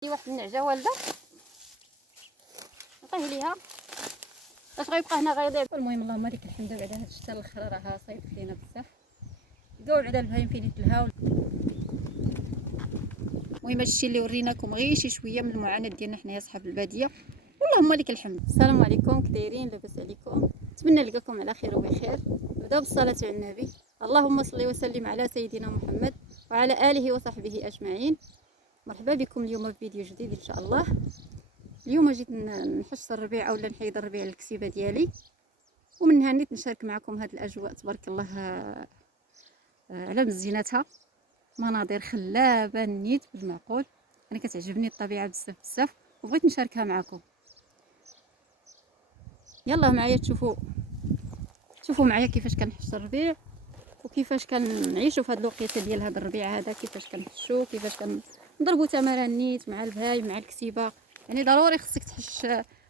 في واحد النعجه والده عطيه ليها باش غيبقى هنا غيضيع. المهم اللهم لك الحمد بعد هاد الشتا الاخر راه صيفط لينا بزاف كاع بعدا البهايم فين يتلهاو. المهم هادشي اللي وريناكم غير شي شويه من المعاناه ديالنا حنايا صحاب الباديه. اللهم لك الحمد. السلام عليكم، كي دايرين؟ لاباس عليكم؟ نتمنى نلقاكم على خير وبخير. نبدا بالصلاه على النبي. اللهم صل وسلم على سيدنا محمد وعلى اله وصحبه اجمعين. مرحبا بكم اليوم في فيديو جديد ان شاء الله. اليوم جيت نحس الربيع اولا نحيد الربيع الكسيبه ديالي، ومن هنا نشارك معكم هذه الاجواء تبارك الله على مزينتها. مناظر خلابه نيت بالمعقول. انا كتعجبني الطبيعه بزاف بزاف وبغيت نشاركها معكم. يلا معايا تشوفوا معايا كيفاش كنحس الربيع وكيفاش كنعيشوا في هذه الوقيته ديال هذا الربيع هذا، كيفاش كنحسوا، كيفاش كنضربوا تمارين نيت مع البهايم مع الكسيبه. يعني ضروري خصك تحش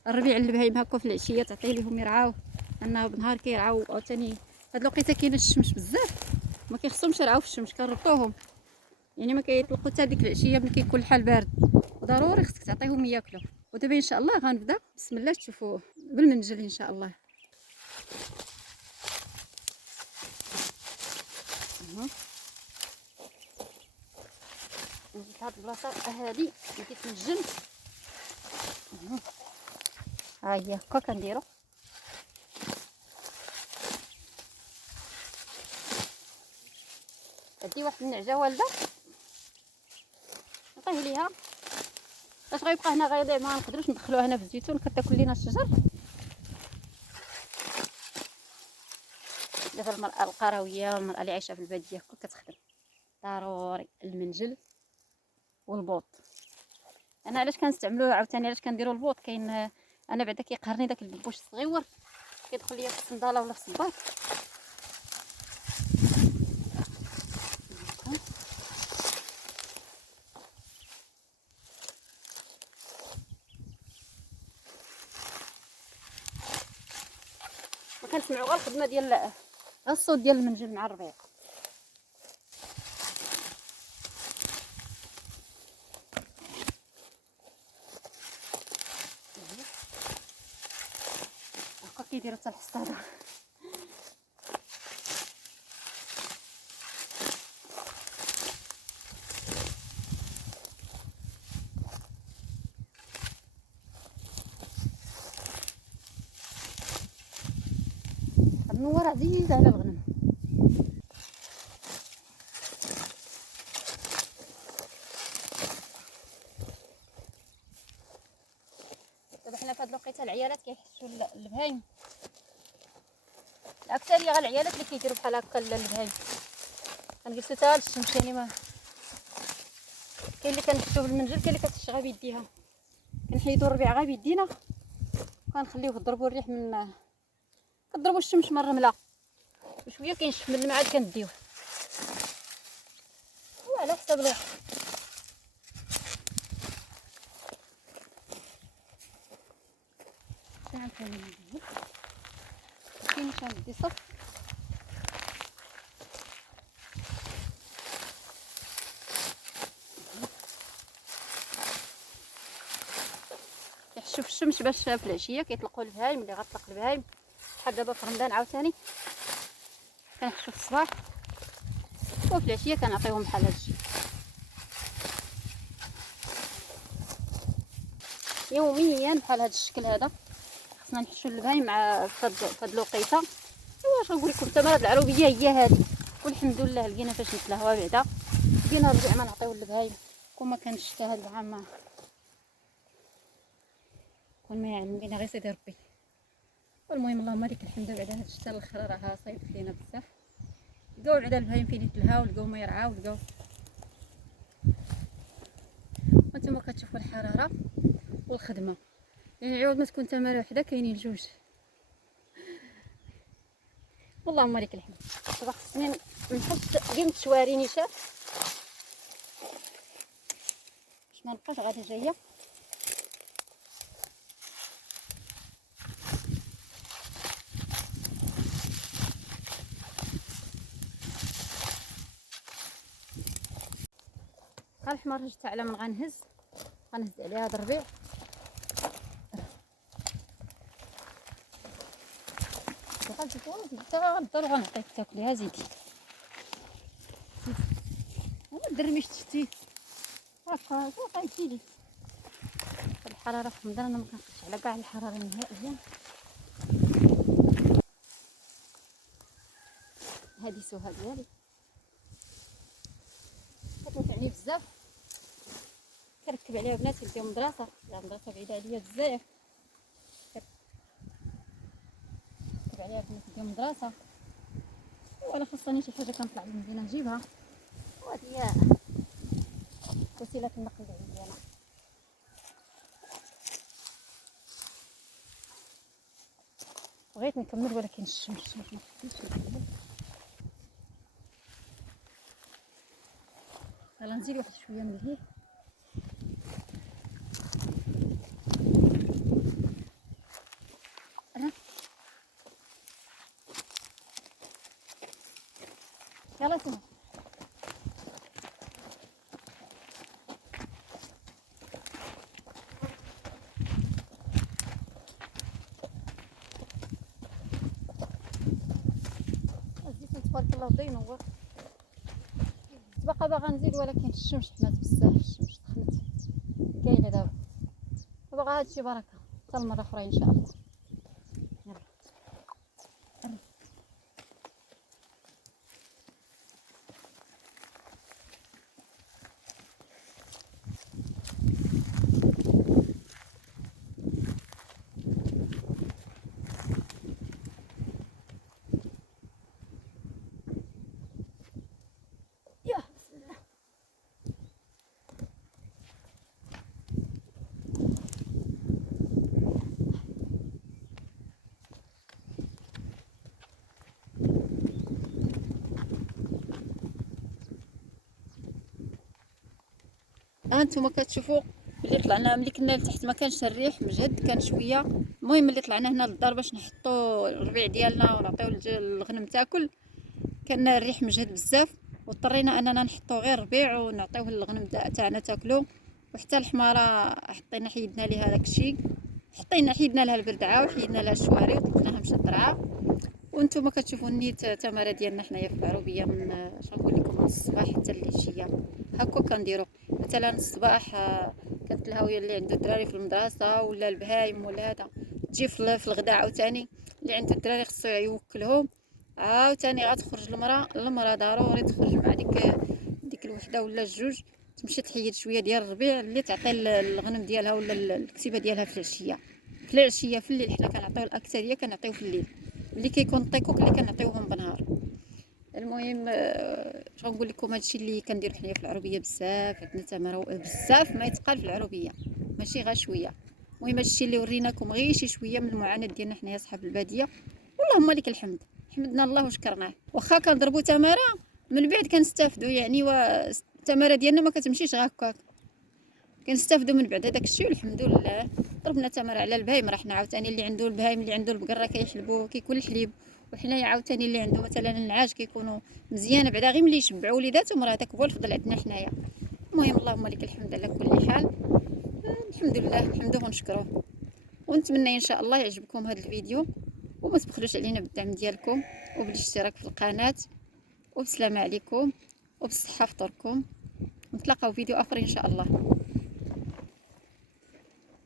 الربيع البهايم هكا في العشيه تعطي لهم يرعاو، انه بالنهار كيرعاو. عاوتاني هاد الوقيته كاينه الشمس بزاف، ما كيخصهمش يرعاو في الشمس، كنربطوهم يعني ما كيطلقوا حتى ديك العشيه ملي كيكون الحال بارد، وضروري خصك تعطيهم ياكلوا. ودابا ان شاء الله غنبدا بسم الله تشوفوا بالمنجل ان شاء الله. نجي لهاد البلاصه هادي اللي كيتنجم. ها هي هكا كنديرو. هادي واحد النعجه والده عطيه ليها باش غيبقى هنا غيضيع، ما نقدروش ندخلوه هنا في الزيتون كتاكل لينا الشجر. دابا المراه القرويه والمراه اللي عايشه في الباديه هكا كتخدم ضروري المنجل والبوط. انا علاش كنستعملوه عاوتاني، علاش كنديروا البوط؟ كاين انا بعدا كيقهرني داك البوش الصغيور كيدخل ليا في الصنداله ولا في الصباط. ما كنسمعوا غير الخدمه ديال الصوت ديال المنجل مع الربيع. هكا كيديروا حتى الحصاده. النوار عزيز على الغنم. دابا حنا في هاد الوقيته العيالات كيحسوا البهايم، الاكثريه غير العيالات اللي كيديروا بحال هكا البهايم كنجلسوا حتى الشمس. يعني ما كاين اللي كنحسوا بالمنجل، كاين اللي كتحش غير بيديها. كنحيدوا الربيع غير بيدينا وكنخليوه يضربوا الريح من كضربوا الشمس من الرمله وشويه كينشف من الماء عاد كنديوه وعلى حسب الوقت. شحال كندير كاين كندي صف كيحشوا في الشمس باش في العشيه كيطلقوا البهايم. اللي غتطلق البهايم بحال دابا في رمضان عاوتاني كنحشوا في الصباح وفي العشيه كنعطيهم بحال هادشي يوميا بحال هاد الشكل هذا. خصنا نحشوا البهايم مع فهاد الوقيته. واش نقول لكم التماره العروبيه هي هذه، والحمد لله لقينا فاش نتلهوا بعدا. لقينا الربيع ما نعطيو البهايم كون ما كانش الشتا هاد العام كون ما يعلمنا غير سيدي ربي. والمهم اللهم لك الحمد بعد هاد الشتا الاخر راه صيفط لينا بزاف كاع بعدا البهايم فين يتلهاو لقاو ما يرعاو لقاو. وانتم كتشوفوا الحراره والخدمه، يعني عوض ما تكون تماره وحده كاينين جوج. اللهم لك الحمد. دابا خصني نحس ديال التواري نيشان باش ما نبقاش غادي جايه. ها الحمار هج تاع على من غنهز غنهز عليها هاد الربيع. غنشوفوها حتى الدار وغنعطيك تاكليها. زيدي هما الدرميش شتي هاكا غنمشي ليك. الحراره في رمضان انا مكنقدش على كاع الحراره نهائيا. هادي سوها ديالي كتوجعني بزاف، كنركب عليها بنات يديهم مدرسه، المدرسه بعيده عليا بزاف، كنركب عليها بنات يديهم مدرسه، ولا خاصني شي حاجه كنطلع للمدينه نجيبها، وهادي هي وسيله النقل عندي انا. بغيت نكمل ولكن الشمس ما خليتنيش نكمل. يلا نزيد واحد شويه من الهيل. يلا سمع الزيت تبارك الله بدا ينور. باقا باغا نزيد ولكن الشمس حمات بزاف، الشمس سخنت كاينه دابا، وباغا هادشي بركه حتى المره اخرى ان شاء الله. يلا يا بسم الله. هانتوما كتشوفوا ملي طلعنا، ملي كنا لتحت ما كانش الريح مجهد، كان شويه. المهم ملي طلعنا هنا للدار باش نحطوا الربيع ديالنا ونعطيو الغنم تاكل، كان الريح مجهد بزاف، واضطرينا اننا نحطوا غير الربيع ونعطيوه للغنم تاعنا تاكلو. وحتى الحماره حطينا حيدنا ليها داكشي، حيدنا لها البردعه وحيدنا لها الشواري وطلقناها مشات درعا. وانتم كتشوفوا النيت التماره ديالنا حنايا في العروبيه من اش نقول لكم من الصباح حتى العشيه هكا كنديروا. مثلا الصباح كانت الهاويه اللي عنده الدراري في المدرسه ولا البهايم ولا هذا تجي في الغداء عاوتاني اللي عنده الدراري خصو يوكلهم. عاوتاني غتخرج المراه ضروري تخرج مع ديك الوحده ولا الجوج، تمشي تحيد شويه ديال الربيع اللي تعطي الغنم ديالها ولا الكتيبه ديالها في العشيه. في الليل حنا كنعطيو الاكثريه كنعطيو في الليل، اللي كيكون طيكوك اللي كنعطيوهم بالنهار. المهم شغنقول لكم هادشي اللي كنديرو حنايا في العروبيه بزاف، عندنا تمر بزاف ما يتقال في العروبيه ماشي غير شويه. المهم هادشي اللي وريناكم غير شي شويه من المعاناه ديالنا حنايا صحاب الباديه، اللهم لك الحمد، حمدنا الله وشكرناه. واخا كنضربوا تماره من بعد كنستافدوا، يعني التماره ديالنا ما كتمشيش هكاك، كنستافدوا من بعد هذاك الشيء والحمد لله. ضربنا تمر على البهايم، راه حنا عاوتاني اللي عنده البهايم اللي عنده البقره كيحلبوا كيكون الحليب، وحنايا عاوتاني اللي عنده مثلا النعاش كيكونوا مزيانه بعدا غير ملي يشبعوا وليداتهم، راه داك هو الفضل عندنا حنايا. المهم اللهم لك الحمد على كل حال، الحمد لله نحمدوه ونشكروه. ونتمنى ان شاء الله يعجبكم هذا الفيديو، وما تبخلوش علينا بالدعم ديالكم وبالاشتراك في القناه. وبسلامه عليكم وبالصحه فطوركم، ونتلاقاو فيديو اخر ان شاء الله.